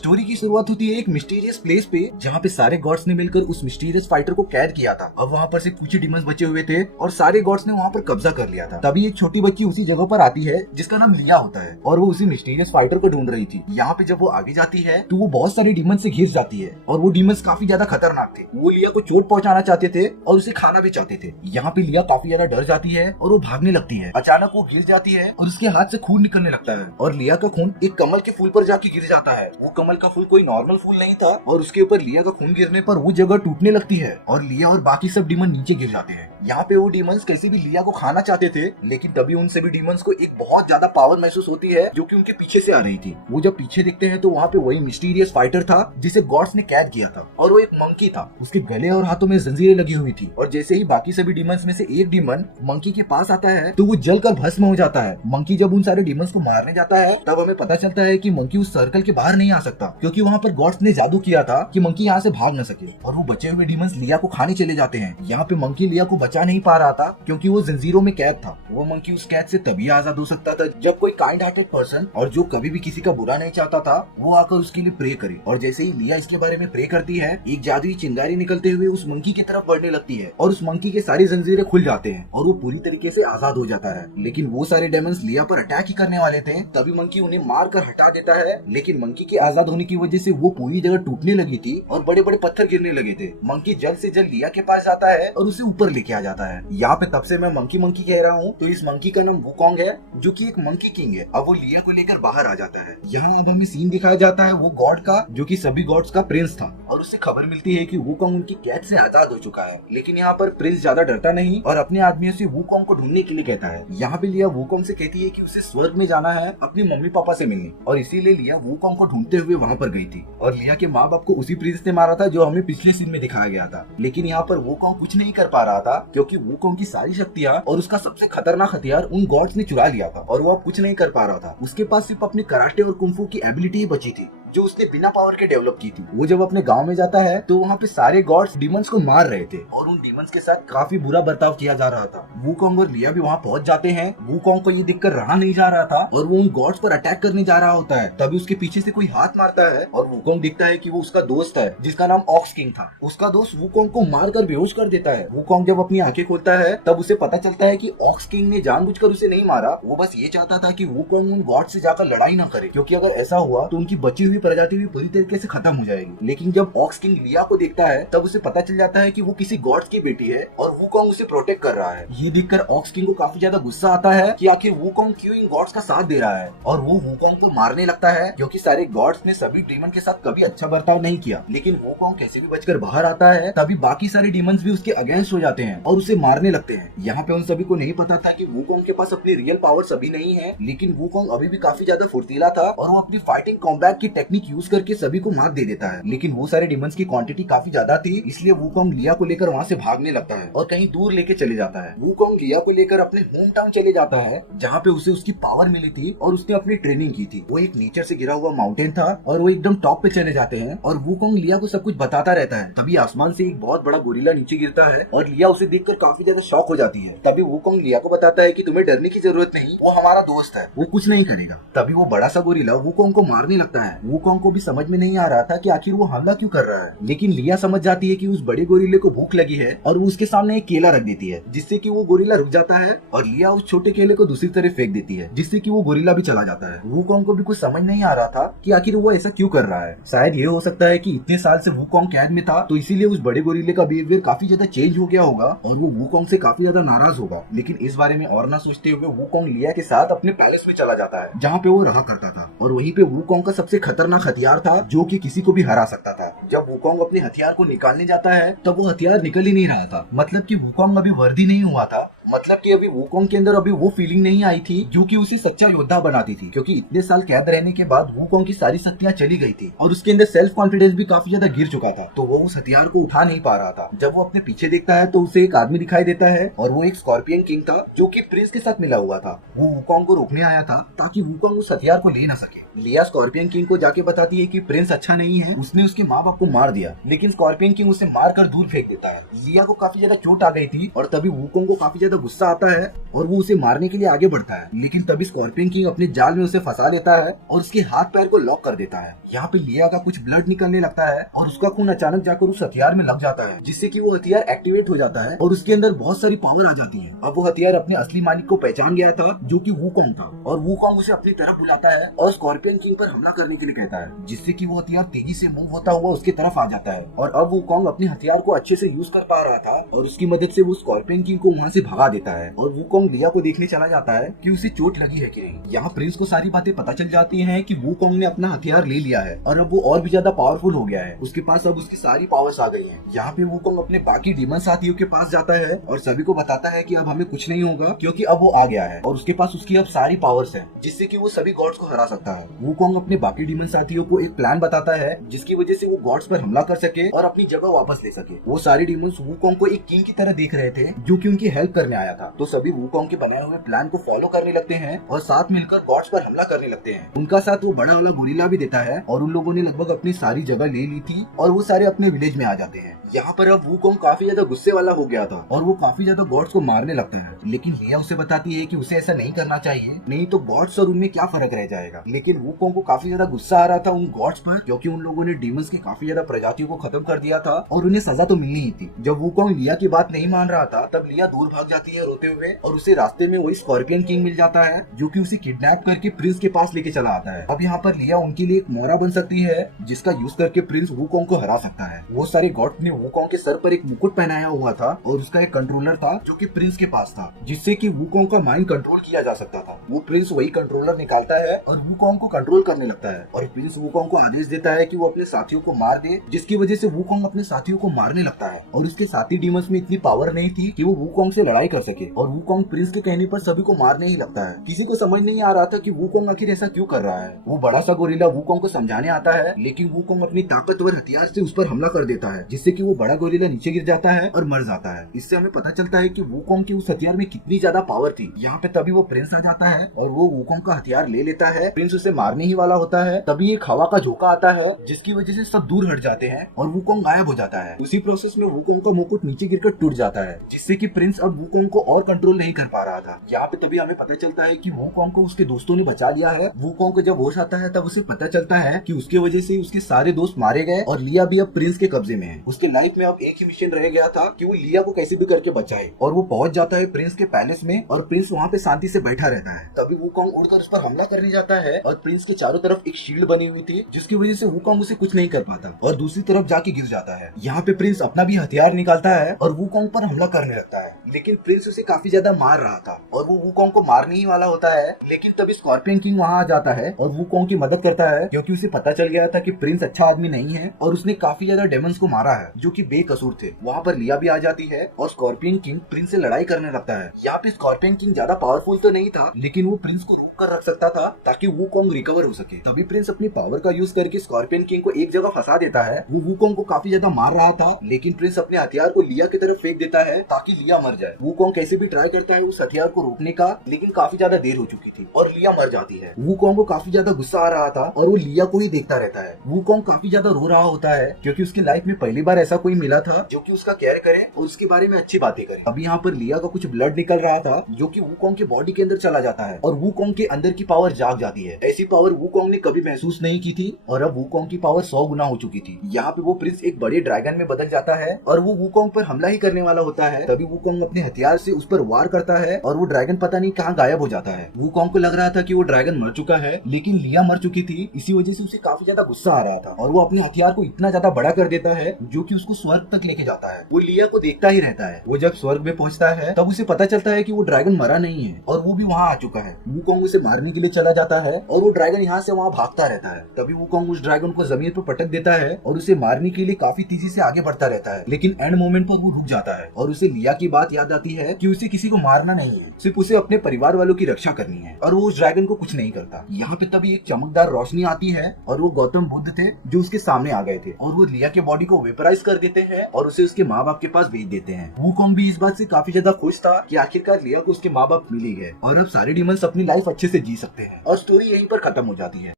Story की शुरुआत होती है एक मिस्टीरियस प्लेस पे जहाँ पे सारे गॉड्स ने मिलकर उस मिस्टीरियस फाइटर को कैद किया था। अब वहाँ पर सिर्फ कुछ ही डिमंस बचे हुए थे और सारे गॉड्स ने वहाँ पर कब्जा कर लिया था। तभी एक छोटी बच्ची उसी जगह पर आती है जिसका नाम लिया होता है और वो उसी मिस्टीरियस फाइटर को ढूंढ रही थी। यहाँ पे जब वो आगे जाती है तो वो बहुत सारे डिमन से घिर जाती है और वो डिमंस काफी ज्यादा खतरनाक थे। वो लिया को चोट पहुंचाना चाहते थे और उसे खाना भी चाहते थे। यहाँ पे लिया काफी ज्यादा डर जाती है और वो भागने लगती है। अचानक वो गिर जाती है और उसके हाथ से खून निकलने लगता है और लिया का खून एक कमल के फूल पर जाके गिर जाता है। वो कमल का फूल कोई नॉर्मल फूल नहीं था और उसके ऊपर लिया का खून गिरने पर वो जगह टूटने लगती है और लिया और बाकी सब डीमन नीचे गिर जाते हैं। यहाँ पे वो डीमंस कैसे भी लिया को खाना चाहते थे, लेकिन तभी उन सभी डीमंस को एक बहुत ज्यादा पावर महसूस होती है जो कि उनके पीछे से आ रही थी। वो जब पीछे देखते हैं तो वहाँ पे वही मिस्टीरियस फाइटर था जिसे गॉड्स ने कैद किया था और वो एक मंकी था। उसके गले और हाथों में जंजीरें लगी हुई थी और जैसे ही बाकी सभी डीमंस में से एक डीमन मंकी के पास आता है तो वो जलकर भस्म हो जाता है। मंकी जब उन सारे डीमंस को मारने जाता है तब हमें पता चलता है कि मंकी उस सर्कल के बाहर नहीं आ सकता क्योंकि वहाँ पर गॉड्स ने जादू किया था कि मंकी यहाँ से भाग न सके और वो बचे हुए डीमंस लिया को खाने चले जाते हैं। यहाँ पे मंकी लिया को बचा नहीं पा रहा था क्योंकि वो जंजीरों में कैद था। वो मंकी उस कैद से तभी आजाद हो सकता था जब कोई काइंड हार्टेड पर्सन और जो कभी भी किसी का बुरा नहीं चाहता था वो आकर उसके लिए प्रे करे। और जैसे ही लिया इसके बारे में प्रे करती है एक जादुई चिंगारी निकलते हुए उस मंकी की तरफ बढ़ने लगती है और उस मंकी के सारी जंजीरें खुल जाते हैं और वो पूरी तरीके से आजाद हो जाता है। लेकिन वो सारे डेमंस लिया पर अटैक ही करने वाले थे तभी मंकी उन्हें मार कर हटा देता है। लेकिन मंकी के आजाद होने की वजह से वो पूरी जगह टूटने लगी थी और बड़े बड़े पत्थर गिरने लगे थे। मंकी जल्द से जल्द लिया के पास जाता है और उसे ऊपर लेके आ जाता है। यहाँ पे तब से मैं मंकी मंकी कह रहा हूँ तो इस मंकी का नाम वुकोंग है जो कि एक मंकी किंग है। अब वो लिया को लेकर बाहर आ जाता है। यहाँ अब हमें सीन दिखाया जाता है वो गॉड का जो कि सभी गॉड्स का प्रिंस था और उससे खबर मिलती है कि वुकोंग उनकी कैद से आजाद हो चुका है। लेकिन यहाँ पर प्रिंस ज्यादा डरता नहीं और अपने आदमियों से वुकोंग को ढूंढने के लिए कहता है। यहाँ पे लिया वुकोंग से कहती है कि उसे स्वर्ग में जाना है अपने मम्मी पापा से मिलने और इसीलिए लिया वुकोंग को ढूंढते हुए वहाँ पर गई थी। और लिया के माँ बाप को उसी प्रिंस ने मारा था जो हमें पिछले सीन में दिखाया गया था। लेकिन यहाँ पर वुकोंग कुछ नहीं कर पा रहा था क्योंकि वुकोंग की सारी शक्तियाँ और उसका सबसे खतरनाक हथियार उन गॉड्स ने चुरा लिया था और वो अब कुछ नहीं कर पा रहा था। उसके पास सिर्फ अपने कराटे और कुंफू की एबिलिटी ही बची थी जो उसने बिना पावर के डेवलप की थी। वो जब अपने गांव में जाता है तो वहाँ पे सारे गॉड्स डीमंस को मार रहे थे और उन डीमंस के साथ काफी बुरा बर्ताव किया जा रहा था। वुकोंग और लिया भी वहाँ पहुँच जाते हैं। वुकोंग को ये देखकर रहा नहीं जा रहा था और वो उन गॉड्स पर अटैक करने जा रहा होता है। तभी उसके पीछे से कोई हाथ मारता है और वुकोंग दिखता है कि वो उसका दोस्त है जिसका नाम ऑक्स किंग था। उसका दोस्त वुकोंग को मार कर बेहोश कर देता है। वुकोंग जब अपनी आंखें खोलता है तब उसे पता चलता है कि ऑक्स किंग ने जानबूझकर उसे नहीं मारा। वो बस ये चाहता था कि वुकोंग उन गॉड से जाकर लड़ाई न करे क्योंकि अगर ऐसा हुआ तो उनकी बची हुई प्रजाति भी पूरी तरीके से खत्म हो जाएगी। लेकिन जब ऑक्स किंग लिया को देखता है तब उसे पता चल जाता है कि वो किसी गॉड्स की बेटी है और वुकोंग उसे प्रोटेक्ट कर रहा है। ये देखकर ऑक्स किंग को काफी ज्यादा गुस्सा आता है कि आखिर वुकोंग क्यों इन गॉड्स का साथ दे रहा है और वो वुकोंग को मारने लगता है क्योंकि सारे गॉड्स ने सभी डीमन के साथ कभी अच्छा बर्ताव नहीं किया। लेकिन वुकोंग कैसे भी बचकर बाहर आता है तभी बाकी सारे डीमंस भी उसके अगेंस्ट हो जाते हैं और उसे मारने लगते हैं। यहाँ पे उन सभी को नहीं पता था कि वुकोंग के पास अपनी रियल पावर्स अभी नहीं है, लेकिन वुकोंग अभी भी काफी ज्यादा फुर्तीला था और वो अपनी फाइटिंग कॉम्बैट की टेक्निक यूज करके सभी को मार दे देता है। लेकिन वो सारे डिमंस की क्वांटिटी काफी ज्यादा थी इसलिए वुकोंग लिया को लेकर वहाँ से भागने लगता है और कहीं दूर लेके चले जाता है। वुकोंग लिया को लेकर अपने होम टाउन चले जाता है जहाँ पे उसे उसकी पावर मिली थी और उसने अपनी ट्रेनिंग की थी। वो एक नेचर से गिरा हुआ माउंटेन था और वो एकदम टॉप पे चले जाते हैं और वुकोंग लिया को सब कुछ बताता रहता है। तभी आसमान से एक बहुत बड़ा गोरिल्ला नीचे गिरता है और लिया उसे देखकर काफी ज्यादा शॉक हो जाती है। तभी वुकोंग लिया को बताता है कि तुम्हें डरने की जरूरत नहीं, वो हमारा दोस्त है, वो कुछ नहीं करेगा। तभी वो बड़ा सा गोरिल्ला वुकोंग को मारने लगता है। वुकोंग को भी समझ में नहीं आ रहा था कि आखिर वो हमला क्यों कर रहा है, लेकिन लिया समझ जाती है कि उस बड़े गोरिल्ले को भूख लगी है और वो उसके सामने एक केला रख देती है जिससे कि वो गोरिल्ला रुक जाता है और लिया उस छोटे केले को दूसरी तरफ फेंक देती है जिससे कि वो गोरिल्ला भी चला जाता है। वुकोंग को भी कुछ समझ नहीं आ रहा था कि आखिर वो ऐसा क्यों कर रहा है। शायद ये हो सकता है कि इतने साल से वुकोंग कैद में था तो इसीलिए उस बड़े गोरिल्ले का बिहेवियर काफी ज्यादा चेंज हो गया होगा और वो वुकोंग से काफी ज्यादा नाराज होगा। लेकिन इस बारे में और ना सोचते हुए वुकोंग लिया के साथ अपने पैलेस में चला जाता है जहाँ पे वो रहा करता था और वहीं पे वुकोंग का सबसे खतरनाक हथियार था जो कि किसी को भी हरा सकता था। जब वुकोंग अपने हथियार को निकालने जाता है तब वो हथियार निकल ही नहीं रहा था। मतलब कि वुकोंग अभी वर्दी नहीं हुआ था, मतलब कि अभी वुकोंग के अंदर अभी वो फीलिंग नहीं आई थी जो कि उसे सच्चा योद्धा बनाती थी क्योंकि इतने साल कैद रहने के बाद वुकोंग की सारी शक्तियां चली गई थी और उसके अंदर सेल्फ कॉन्फिडेंस भी काफी ज्यादा गिर चुका था। तो वो उस हथियार को उठा नहीं पा रहा था। जब वो अपने पीछे देखता है तो उसे एक आदमी दिखाई देता है और वो एक स्कॉर्पियन किंग था जो कि प्रिंस के साथ मिला हुआ था। वो वुकोंग को रोकने आया था ताकि वुकोंग उस हथियार को ले ना सके। लिया स्कॉर्पियन किंग को जाके बताती है कि प्रिंस अच्छा नहीं है, उसने उसके माँ बाप को मार दिया, लेकिन स्कॉर्पियन किंग उसे मार कर दूर फेंक देता है। लिया को काफी ज्यादा चोट आ गई थी और तभी वूकोंग को काफी ज्यादा गुस्सा आता है और वो उसे मारने के लिए आगे बढ़ता है, लेकिन तभी स्कॉर्पियन किंग अपने जाल में उसे फंसा लेता है और उसके हाथ पैर को लॉक कर देता है। यहाँ पे लिया का कुछ ब्लड निकलने लगता है और उसका खून अचानक जाकर उस हथियार में लग जाता है, जिससे कि वो हथियार एक्टिवेट हो जाता है और उसके अंदर बहुत सारी पावर आ जाती है। अब वो हथियार अपने असली मालिक को पहचान गया था, जो कि वूकोंग था, और वूकोंग उसे अपनी तरफ बुलाता है और स्कॉर्पियन किंग पर हमला करने के लिए कहता है, जिससे कि वो हथियार तेजी से मूव होता हुआ उसकी तरफ आ जाता है। और अब वूकोंग अपने हथियार को अच्छे से यूज कर पा रहा था और उसकी मदद से वो स्कॉर्पियन किंग को वहाँ से भगा देता है और वूकोंग लिया को देखने चला जाता है कि उसे चोट लगी है कि नहीं। यहाँ प्रिंस को सारी बातें पता चल जाती हैं कि वूकोंग ने अपना हथियार ले लिया है और अब वो और भी ज्यादा पावरफुल हो गया है, उसके पास अब उसकी सारी पावर्स आ गई हैं। यहाँ पे वूकोंग अपने बाकी डीमन साथियों के पास जाता है और सभी को बताता है कि अब हमें कुछ नहीं होगा, क्योंकि अब वो आ गया है और उसके पास उसकी अब सारी पावर्स हैं, जिससे कि वो सभी गॉड्स को हरा सकता है। वूकोंग अपने बाकी डीमन साथियों को एक प्लान बताता है जिसकी वजह से वो गॉड्स पर हमला कर सके और अपनी जगह वापस ले सके। वो सारे डीमंस वूकोंग को एक किंग की तरह देख रहे थे जो कि उनकी हेल्प करने आया था, तो सभी वूकोंग के बनाए हुए प्लान को फॉलो करने लगते हैं और साथ मिलकर गॉड्स पर हमला करने लगते हैं। उनका साथ वो बड़ा वाला गोरिल्ला भी देता है और उन लोगों ने लगभग अपनी सारी जगह ले ली थी और वो सारे अपने विलेज में आ जाते हैं। यहाँ पर अब वूकोंग काफी ज्यादा गुस्से वाला हो गया था और वो काफी ज्यादा गॉड्स को मारने लगता है, लेकिन लिया उसे बताती है कि उसे ऐसा नहीं करना चाहिए, नहीं तो गॉड्स और उनमें क्या फर्क रह जाएगा। लेकिन वूकोंग को काफी ज्यादा गुस्सा आ रहा था उन गॉड्स पर, क्योंकि उन लोगों ने डीमंस की काफी ज्यादा प्रजातियों को खत्म कर दिया था और उन्हें सजा तो मिलनी ही थी। जब वूकोंग लिया की बात नहीं मान रहा था तब लिया दूर भाग जाती है रोते हुए और उसे रास्ते में वही स्कॉर्पियन किंग मिल जाता है, जो कि उसे किडनैप करके प्रिंस के पास लेके चला आता है। अब यहाँ पर लिया उनके लिए एक मोहरा बन सकती है जिसका यूज करके प्रिंस वूकोंग को हरा सकता है। वो सारे गॉड्स ने वूकोंग के सर पर एक मुकुट पहनाया हुआ था और उसका एक कंट्रोलर था जो कि प्रिंस के पास था, जिससे कि वूकोंग का माइंड कंट्रोल किया जा सकता था। वो प्रिंस वही कंट्रोलर निकालता है और वूकोंग को कंट्रोल करने लगता है और प्रिंस वूकोंग को आदेश देता है कि वो अपने साथियों को मार दे, जिसकी वजह से वूकोंग अपने साथियों को मारने लगता है और उसके साथी डीमंस में इतनी पावर नहीं थी कि वो वूकोंग से लड़ाई कर सके और वूकोंग प्रिंस के कहने पर सभी को मारने ही लगता है। किसी को समझ नहीं आ रहा था कि वूकोंग आखिर ऐसा क्यों कर रहा है। वो बड़ा सा गोरिल्ला वूकोंग को समझाने आता है, लेकिन वूकोंग अपनी ताकतवर हथियार से उस पर हमला कर देता है, जिससे कि वो बड़ा गोरिल्ला नीचे गिर जाता है और मर जाता है। इससे हमें पता चलता है कि वूकोंग के उस हथियार में कितनी ज्यादा पावर थी। यहाँ पे तभी वो प्रिंस आ जाता है और वो वूकोंग का हथियार ले लेता है। प्रिंस उसे मारने ही वाला होता है, तभी एक हवा का झोंका आता है जिसकी वजह से सब दूर हट जाते हैं और वूकोंग गायब हो जाता है। उसी प्रोसेस में वूकोंग का मुकुट नीचे गिरकर टूट जाता है, जिससे कि प्रिंस अब वूकोंग को और कंट्रोल नहीं कर पा रहा था। यहाँ पे तभी हमें पता चलता है कि वूकोंग को उसके दोस्तों ने बचा लिया है। वूकोंग को जब होश आता है तब उसे पता चलता है कि उसके वजह से उसके सारे दोस्त मारे गए और लिया भी अब प्रिंस के कब्जे में है। उसके लाइफ में अब एक ही मिशन रह गया था कि वो लिया को कैसे भी करके बचाए और वो पहुंच जाता है प्रिंस के पैलेस में और प्रिंस वहाँ पे शांति से बैठा रहता है। तभी वूकोंग उड़कर उस पर हमला करने जाता है और प्रिंस के चारों तरफ एक शील्ड बनी हुई थी, जिसकी वजह से वूकोंग उसे कुछ नहीं कर पाता और दूसरी तरफ जाके गिर जाता है। यहाँ पे प्रिंस अपना भी हथियार निकालता है और वूकोंग पर हमला करने लगता है, लेकिन प्रिंस उसे काफी ज्यादा मार रहा था और वो वूकोंग को मारने ही वाला होता है। लेकिन तभी स्कॉर्पियन किंग वहाँ आ जाता है और वूकोंग की मदद करता है, क्योंकि उसे पता चल गया था कि प्रिंस अच्छा आदमी नहीं है और उसने काफी ज्यादा डेमंस को मारा है जो कि बेकसूर थे। वहाँ पर लिया भी आ जाती है और स्कॉर्पियन किंग प्रिंस से लड़ाई करने लगता है। यहाँ पे स्कॉर्पियन किंग ज्यादा पावरफुल तो नहीं था, लेकिन वो प्रिंस को रोक कर रख सकता था ताकि वूकोंग रिकवर हो सके। तभी प्रिंस अपनी पावर का यूज करके स्कॉर्पियन किंग को एक जगह फंसा देता है। वो वूकोंग को काफी ज्यादा मार रहा था, लेकिन प्रिंस अपने हथियार को लिया की तरफ फेंक देता है ताकि लिया मर जाए। वूकोंग कैसे भी ट्राई करता है उस हथियार को रोकने का, लेकिन काफी ज्यादा देर हो चुकी थी और लिया मर जाती है। वूकोंग को काफी ज्यादा गुस्सा आ रहा था और वो लिया को ही देखता रहता है। वूकोंग काफी ज्यादा रो रहा होता है क्योंकि उसकी लाइफ में पहली बार ऐसा कोई मिला था जो कि उसका केयर करे और उसके बारे में अच्छी बातें करे। अभी यहाँ पर लिया का कुछ ब्लड निकल रहा था जो कि वूकोंग के बॉडी के अंदर चला जाता है और वूकोंग के अंदर की पावर जाग जाती है। ऐसी पावर वूकोंग ने कभी महसूस नहीं की थी और अब वूकोंग की पावर 100 गुना हो चुकी थी। यहाँ पे वो प्रिंस एक बड़े ड्रैगन में बदल जाता है और वो वूकोंग पर हमला ही करने वाला होता है। तभी वूकोंग अपने हथियार से उस पर वार करता है और वो ड्रैगन पता नहीं कहाँ गायब हो जाता है। वूकोंग को लग रहा था कि वो ड्रैगन मर चुका है, लेकिन लिया मर चुकी थी। इसी वजह से उसे काफी ज्यादा गुस्सा आ रहा था और वो अपने हथियार को इतना ज्यादा बड़ा कर देता है जो कि उसको स्वर्ग तक लेके जाता है। वो लिया को देखता ही रहता है। वो जब स्वर्ग में पहुंचता है तब उसे पता चलता है कि वो ड्रैगन मरा नहीं है और वो भी वहाँ आ चुका है। वूकोंग उसे मारने के लिए चला जाता है और वो ड्रैगन यहाँ से वहाँ भागता रहता है। तभी वूकोंग उस ड्रैगन को जमीन पर पटक देता है और उसे मारने के लिए काफी तेजी से आगे बढ़ता रहता है, लेकिन एंड मोमेंट पर वो रुक जाता है और उसे लिया की बात याद आती है कि उसे किसी को मारना नहीं है, सिर्फ उसे अपने परिवार वालों की रक्षा करनी है और वो उस ड्रैगन को कुछ नहीं करता। यहाँ पे तभी एक चमकदार रोशनी आती है और वो गौतम बुद्ध थे जो उसके सामने आ गए थे और वो लिया के बॉडी को वेपराइज कर देते हैं और उसे उसके माँ बाप के पास भेज देते हैं। वूकोंग भी इस बात से काफी ज्यादा खुश था कि आखिरकार लिया को उसके माँ बाप मिल ही गए और अब सारे डीमंस अपनी लाइफ अच्छे से जी सकते हैं और स्टोरी यहीं पर खत्म हो जाती है।